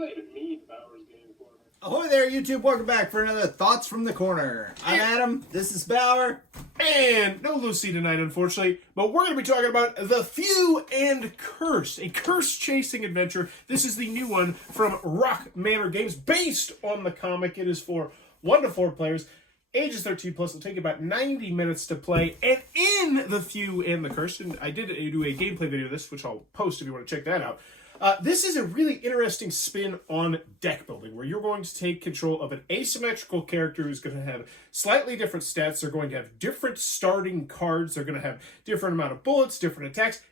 not even need Bauer's game for me. Ahoy there, YouTube. Welcome back for another Thoughts from the Corner. I'm Adam. This is Bauer. And no Lucy tonight, unfortunately. But we're going to be talking about The Few and Curse, a curse-chasing adventure. This is the new one from Rock Manor Games, based on the comic. It is for 1 to 4 players. Ages 13 plus. It'll take about 90 minutes to play. And in The Few and the Curse, and I did do a gameplay video of this, which I'll post if you want to check that out. This is a really interesting spin on deck building, where you're going to take control of an asymmetrical character who's going to have slightly different stats. They're going to have different starting cards. They're going to have different amount of bullets, different attacks.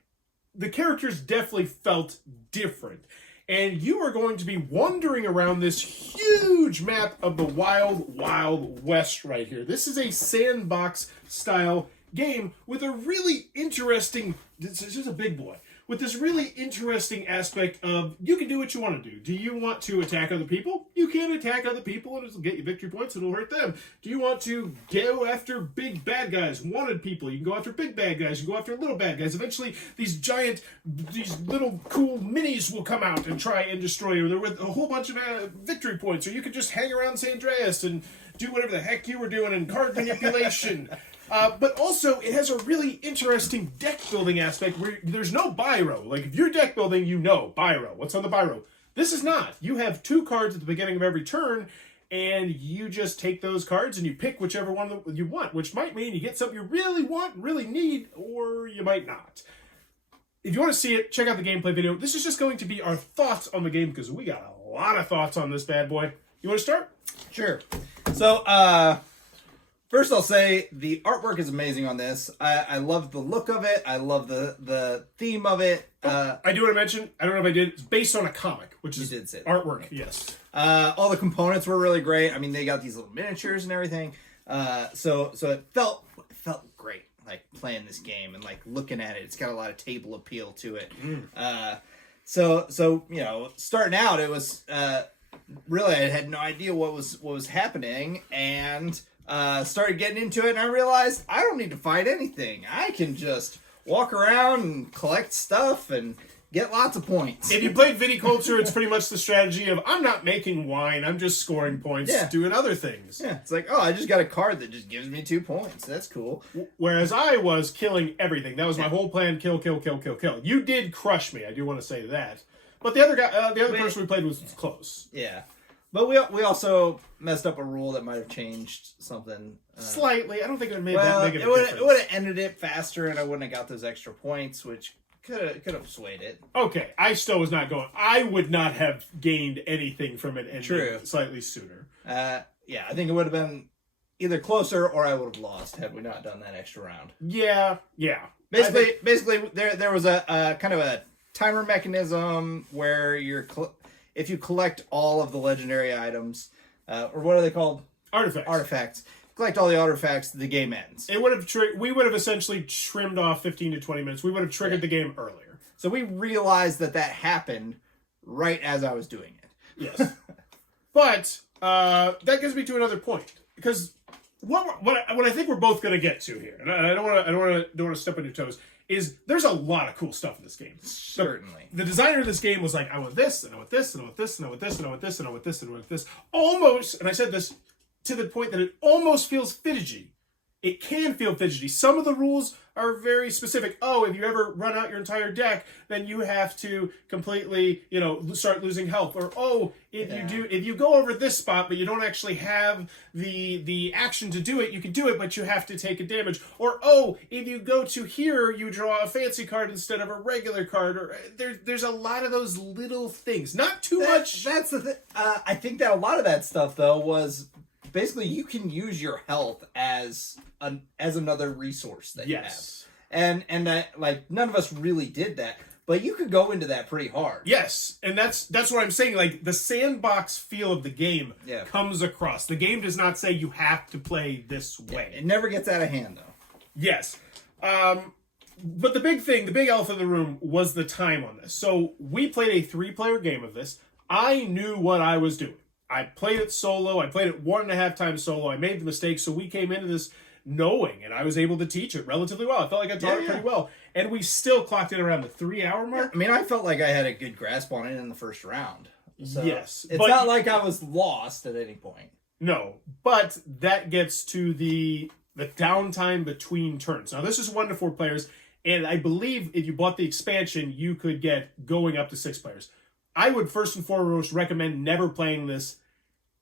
The characters definitely felt different. And you are going to be wandering around this huge map of the Wild, Wild West right here. This is a sandbox-style game with a really interesting... This is a big boy. With this really interesting aspect of you can do what you want to do. Do you want to attack other people? You can attack other people and it'll get you victory points and it'll hurt them. Do you want to go after big bad guys, wanted people? You can go after big bad guys, you can go after little bad guys. Eventually, these little cool minis will come out and try and destroy you. They're with a whole bunch of victory points. Or you could just hang around San Andreas and do whatever the heck you were doing in card manipulation. But also, it has a really interesting deck building aspect where there's no buy row. Like, if you're deck building, you know, buy row. What's on the buy row? This is not. You have 2 cards at the beginning of every turn, and you just take those cards and you pick whichever one you want, which might mean you get something you really want, really need, or you might not. If you want to see it, check out the gameplay video. This is just going to be our thoughts on the game, because we got a lot of thoughts on this bad boy. You want to start? Sure. So, first I'll say the artwork is amazing on this. I love the look of it. I love the theme of it. I do want to mention, I don't know if I did, it's based on a comic, which is did say that. Artwork, yes. All the components were really great. I mean, they got these little miniatures and everything. So it felt great, like playing this game and like looking at it. It's got a lot of table appeal to it. So you know, starting out, it was really, I had no idea what was happening, and started getting into it, and I realized I don't need to fight anything. I can just walk around and collect stuff and get lots of points. If you played Viticulture, it's pretty much the strategy of, I'm not making wine, I'm just scoring points, doing other things. Yeah, it's like, oh, I just got a card that just gives me 2 points. That's cool. Whereas I was killing everything. That was my whole plan, kill, kill, kill, kill, kill. You did crush me, I do want to say that. But the other guy, the other person we played was close. Yeah. But we also messed up a rule that might have changed something. Slightly. I don't think it would have made that big of a difference. It would have ended it faster, and I wouldn't have got those extra points, which could have swayed it. Okay, I still was not going. I would not have gained anything from it ending slightly sooner. Yeah, I think it would have been either closer or I would have lost had we not done that extra round. Yeah. Basically, there was a kind of a timer mechanism where if you collect all of the legendary items, or what are they called? Artifacts. Collect all the artifacts, the game ends. It would have we would have essentially trimmed off 15 to 20 minutes. We would have triggered the game earlier. So we realized that happened right as I was doing it. Yes. But that gets me to another point, because what I think we're both going to get to here, and I don't want to step on your toes, is there's a lot of cool stuff in this game. Certainly. The designer of this game was like, I want this, and I want this, and I want this, and I want this, and I want this, and I want this, and I want this. Almost, and I said this to the point that it almost feels fidgety. It can feel fidgety. Some of the rules are very specific. Oh, if you ever run out your entire deck, then you have to completely, start losing health. Or, oh, if you go over this spot, but you don't actually have the action to do it, you can do it, but you have to take a damage. Or, oh, if you go to here, you draw a fancy card instead of a regular card. Or there's a lot of those little things. Not too much. That's the thing. I think that a lot of that stuff, though, was basically you can use your health as another resource that you have. And that, like, none of us really did that, but you could go into that pretty hard. Yes, and that's what I'm saying. Like, the sandbox feel of the game comes across. The game does not say you have to play this way. It never gets out of hand, though. Yes. But the big elephant in the room was the time on this. So we played a 3-player game of this. I knew what I was doing. I played it solo. I played it 1.5 times solo. I made the mistake, so we came into this knowing, and I was able to teach it relatively well. I felt like I taught it pretty well. And we still clocked in around the 3-hour mark. I mean, I felt like I had a good grasp on it in the first round. So yes. it's but not like I was lost at any point. No, but that gets to the downtime between turns. Now, this is 1 to 4 players, and I believe if you bought the expansion, you could get going up to 6 players. I would first and foremost recommend never playing this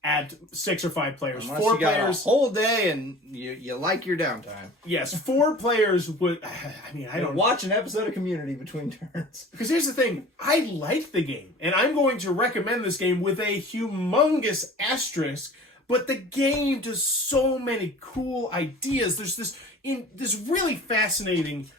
at 6 or 5 players. Unless 4 you got players, a whole day and you like your downtime. yes, 4 players would. I mean, I don't watch an episode of Community between turns. Because here's the thing, I like the game, and I'm going to recommend this game with a humongous asterisk. But the game does so many cool ideas. There's this really fascinating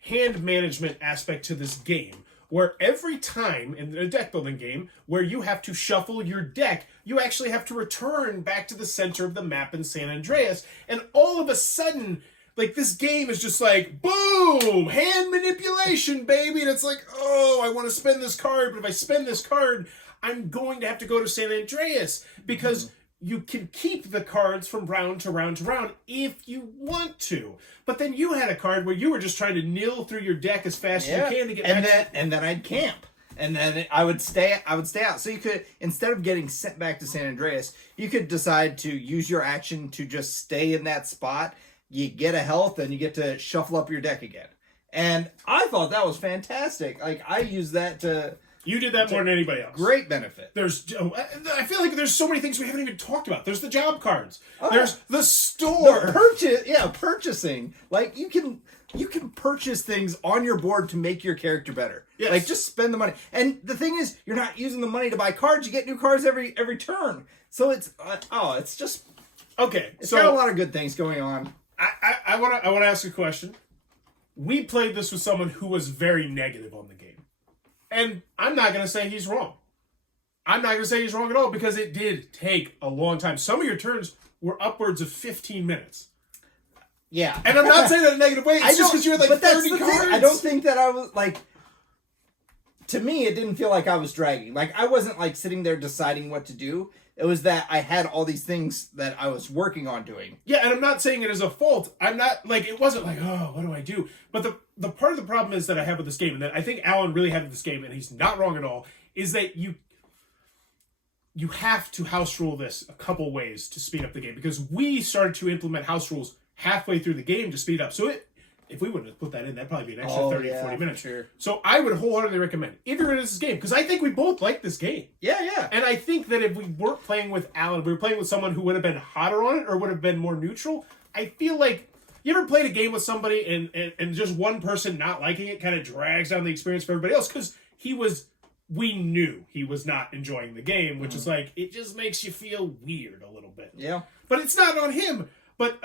hand management aspect to this game, where every time in a deck building game where you have to shuffle your deck, you actually have to return back to the center of the map in San Andreas, and all of a sudden, like, this game is just like, boom, hand manipulation, baby, and it's like, oh, I want to spend this card, but if I spend this card, I'm going to have to go to San Andreas, because you can keep the cards from round to round to round if you want to. But then you had a card where you were just trying to nil through your deck as fast as you can to get back. And then I'd camp. And then I would stay out. So you could, instead of getting sent back to San Andreas, you could decide to use your action to just stay in that spot. You get a health, and you get to shuffle up your deck again. And I thought that was fantastic. Like, I used that to... You did that more than anybody else. Great benefit. I feel like there's so many things we haven't even talked about. There's the job cards. There's the store. Purchasing. Like, you can purchase things on your board to make your character better. Yes. Like, just spend the money. And the thing is, you're not using the money to buy cards. You get new cards every turn. So it's it's just okay. It's got a lot of good things going on. I want to ask a question. We played this with someone who was very negative on the game. And I'm not going to say he's wrong. I'm not going to say he's wrong at all, because it did take a long time. Some of your turns were upwards of 15 minutes. Yeah. And I'm not saying that in a negative way. It's just because you had like 30 cards. I don't think that I was like... To me, it didn't feel like I was dragging. Like, I wasn't like sitting there deciding what to do. It was that I had all these things that I was working on doing. Yeah, and I'm not saying it as a fault. I'm not, like, it wasn't like, oh, what do I do? But the part of the problem is that I have with this game, and that I think Alan really had with this game, and he's not wrong at all, is that you have to house rule this a couple ways to speed up the game. Because we started to implement house rules halfway through the game to speed up. So if we wouldn't have put that in, that'd probably be an extra 40 minutes. Sure. So I would wholeheartedly recommend, if you're into this game, because I think we both like this game. Yeah. And I think that if we weren't playing with Alan, we were playing with someone who would have been hotter on it or would have been more neutral, I feel like, you ever played a game with somebody and just one person not liking it kind of drags down the experience for everybody else? Because we knew he was not enjoying the game, which is like, it just makes you feel weird a little bit. Yeah. But it's not on him. But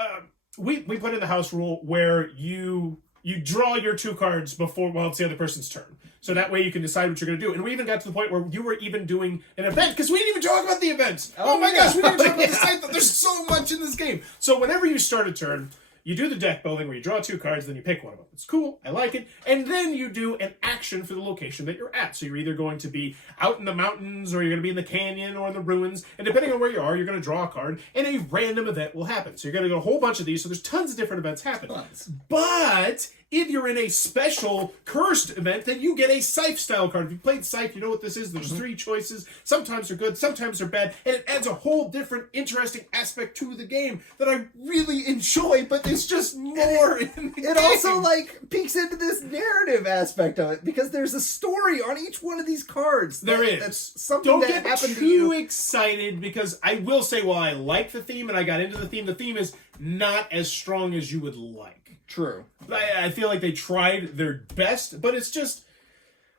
we put in the house rule where you draw your 2 cards while it's the other person's turn. So that way you can decide what you're going to do. And we even got to the point where you were even doing an event, because we didn't even talk about the events. Oh my gosh, we didn't talk about the side. There's so much in this game. So whenever you start a turn, you do the deck building where you draw 2 cards, then you pick one of them. It's cool. I like it. And then you do an action for the location that you're at. So you're either going to be out in the mountains, or you're going to be in the canyon or in the ruins. And depending on where you are, you're going to draw a card, and a random event will happen. So you're going to get a whole bunch of these. So there's tons of different events happening. But if you're in a special cursed event, then you get a Scythe style card. If you played Scythe, you know what this is. There's 3 choices. Sometimes they're good, sometimes they're bad, and it adds a whole different interesting aspect to the game that I really enjoy, but it's just more in the game. It also, like, peeks into this narrative aspect of it, because there's a story on each one of these cards. There is. That's something Don't that get happened too to you. excited, because I will say, while I like the theme and I got into the theme is not as strong as you would like. True. I feel like they tried their best, but it's just,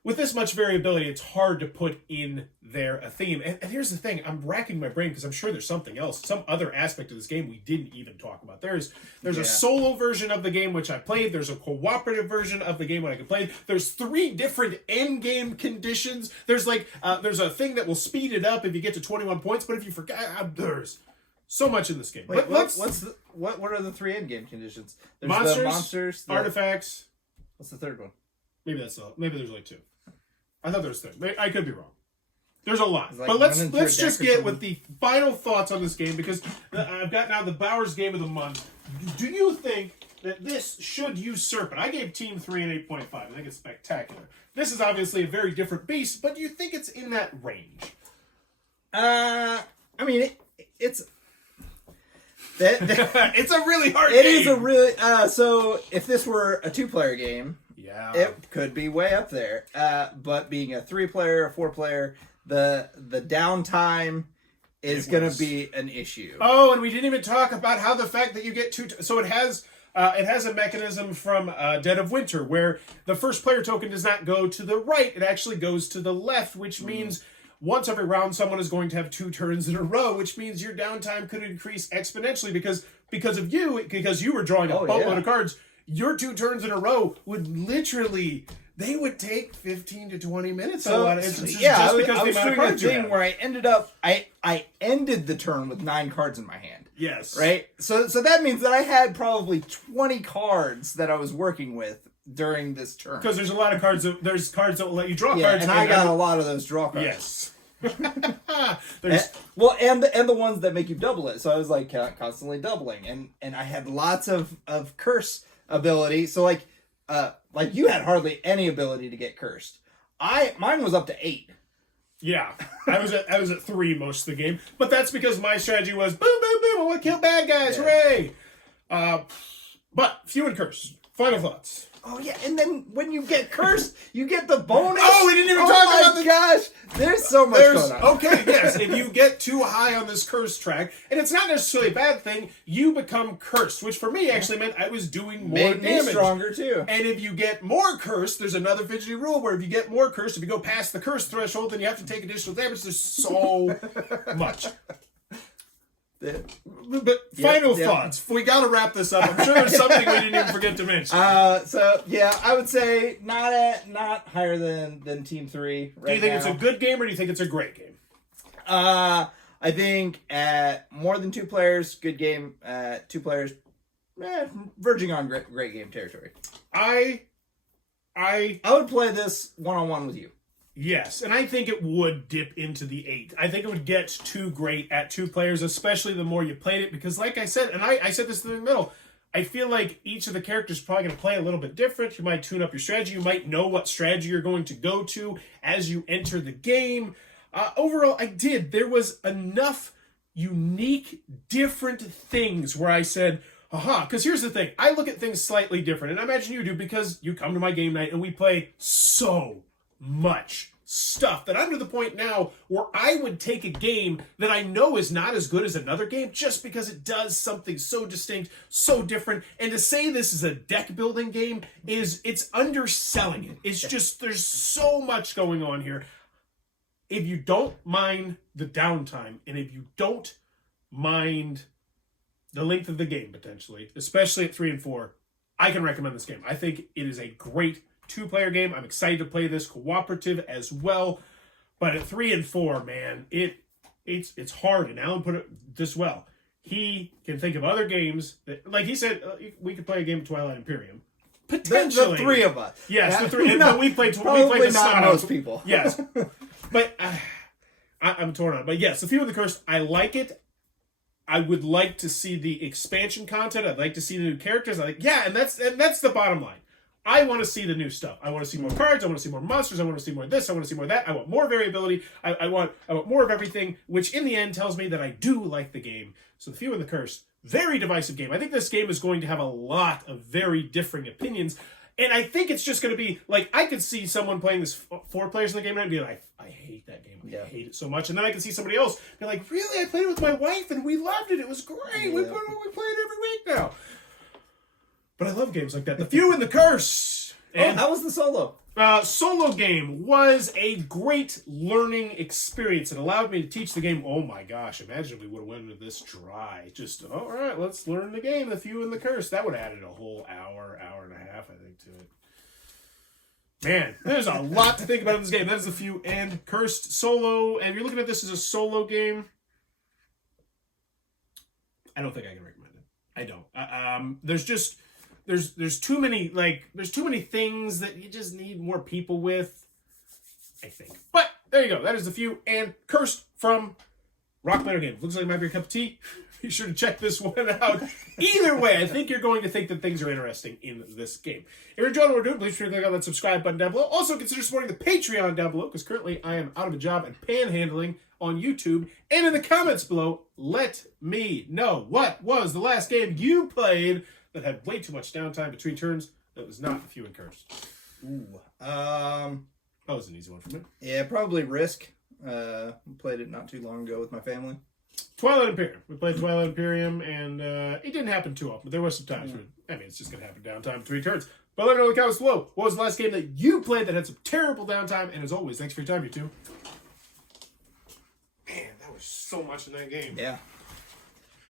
with this much variability, it's hard to put in there a theme. And here's the thing, I'm racking my brain because I'm sure there's something else, some other aspect of this game we didn't even talk about. There's a solo version of the game which I played. There's a cooperative version of the game when I could play. There's 3 different end game conditions. There's like there's a thing that will speed it up if you get to 21 points, but if you forget, there's so much in this game. Wait, what are the 3 end game conditions? There's monsters, the monsters, artifacts. What's the 3rd one? Maybe there's like 2. I thought there was 3. I could be wrong. There's a lot. Like, but let's just get with the final thoughts on this game, because I've got now the Bowers Game of the Month. Do you think that this should usurp it? I gave Team 3 an 8.5. I think it's spectacular. This is obviously a very different beast, but do you think it's in that range? I mean, it's that It's a really hard it game. is a really so if this were a 2-player game, Yeah. it could be way up there. But being a 3-player, a 4-player, the downtime is going to be an issue. Oh, and we didn't even talk about how the fact that you get two. So it has a mechanism from Dead of Winter where the first player token does not go to the right; it actually goes to the left, which means once every round someone is going to have 2 turns in a row, which means your downtime could increase exponentially because you were drawing a boatload of cards. Your 2 turns in a row would literally. They would take 15 to 20 minutes in a lot of instances just because of the amount of cards you have. Where I ended up, I ended the turn with 9 cards in my hand. Yes. Right? So that means that I had probably 20 cards that I was working with during this turn. Because there's a lot of cards there's cards that will let you draw cards. And I got a lot of those draw cards. Yes. and the ones that make you double it. So I was like constantly doubling. And I had lots of curse ability. So like you had hardly any ability to get cursed. Mine was up to 8. Yeah, I was at 3 most of the game, but that's because my strategy was boom, boom, boom. I want to kill bad guys, hooray! But few and curse. Final thoughts. Oh yeah, and then when you get cursed, you get the bonus. Oh, we didn't even talk about the. Oh my gosh, there's so much going on. Okay, yes. If you get too high on this curse track, and it's not necessarily a bad thing, you become cursed, which for me actually meant I was doing more Made damage. me stronger too. And if you get more cursed, there's another fidgety rule where if you get more cursed, if you go past the curse threshold, then you have to take additional damage. There's so much. But final thoughts. We got to wrap this up. I'm sure there's something we didn't even forget to mention. So yeah, I would say not higher than Team 3. Right do you think now. it's a good game or do you think it's a great game? I think at more than 2 players, good game. 2 players, verging on great game territory. I would play this 1-on-1 with you. Yes, and I think it would dip into the 8. I think it would get too great at 2 players, especially the more you played it, because like I said, and I said this in the middle, I feel like each of the characters is probably going to play a little bit different. You might tune up your strategy. You might know what strategy you're going to go to as you enter the game. Overall, there was enough unique, different things where I said, aha, because here's the thing. I look at things slightly different, and I imagine you do because you come to my game night and we play so much stuff that I'm to the point now where I would take a game that I know is not as good as another game just because it does something so distinct, so different. And to say this is a deck building game it's underselling it. It's just, there's so much going on here. If you don't mind the downtime and if you don't mind the length of the game potentially, especially at 3 and 4, I can recommend this game. I think it is a great 2-player game. I'm excited to play this cooperative as well. But at 3 and 4, man, it's hard. And Alan put it this well. He can think of other games that, like he said, we could play a game of Twilight Imperium. Potentially. The 3 of us. Yes, the 3. No, we played probably the not most people. Yes. But I'm torn on it. But yes, The Few and the Cursed, I like it. I would like to see the expansion content. I'd like to see the new characters. And that's the bottom line. I want to see the new stuff. I want to see more cards. I want to see more monsters. I want to see more of this. I want to see more of that. I want more variability. I want more of everything, which in the end tells me that I do like the game. So The Few and the Cursed, very divisive game. I think this game is going to have a lot of very differing opinions. And I think it's just going to be, like, I could see someone playing this 4 players in the game and be like, I hate that game. I hate it so much. And then I can see somebody else be like, really? I played it with my wife and we loved it. It was great. Yeah. We play it every week now. But I love games like that. The Few and the Curse. And how was the solo? Solo game was a great learning experience. It allowed me to teach the game. Oh my gosh, imagine if we would have went into this dry. Just, all right, let's learn the game, The Few and the Curse. That would have added a whole hour and a half, I think, to it. Man, there's a lot to think about in this game. That is The Few and Cursed solo. And if you're looking at this as a solo game, I don't think I can recommend it. I don't. There's too many things that you just need more people with, I think. But there you go. That is The Few and Cursed from Rock Manor Games. Looks like it might be a cup of tea. be sure to check this one out. Either way, I think you're going to think that things are interesting in this game. If you're enjoying what we're doing, please click on that subscribe button down below. Also, consider supporting the Patreon down below, because currently I am out of a job and panhandling on YouTube. And in the comments below, let me know what was the last game you played that had way too much downtime between turns that was not a few and cursed. Ooh. That was an easy one for me. Yeah, probably Risk. Played it not too long ago with my family. Twilight Imperium. We played Twilight Imperium, and it didn't happen too often, but there was some times where, it's just going to happen downtime between turns. But let me know in the comments below, what was the last game that you played that had some terrible downtime? And as always, thanks for your time, you two. Man, that was so much in that game. Yeah.